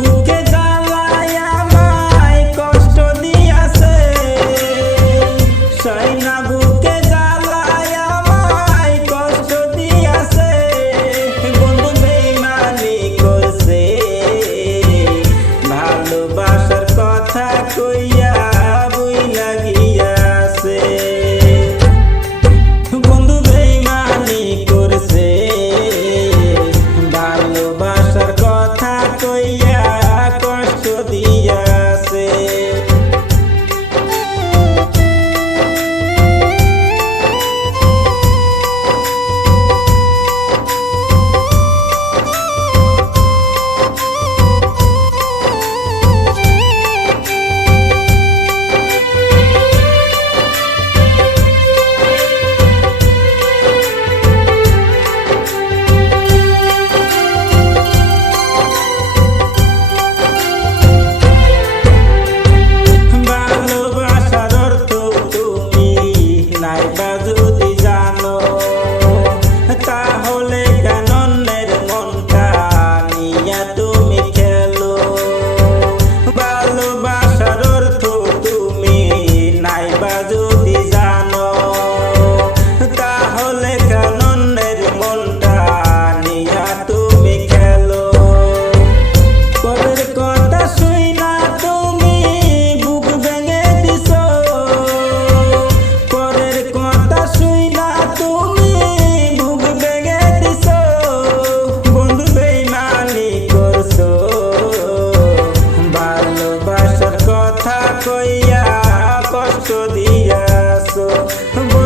Porque dá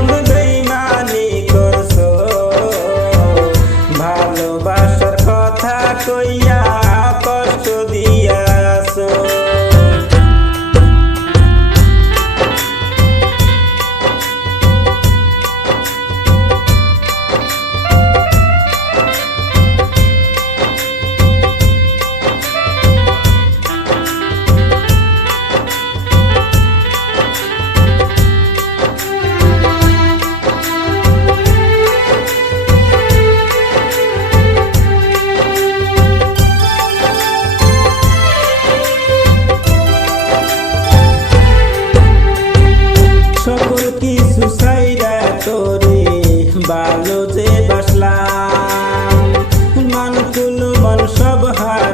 உன்னை mano, sabe, ha.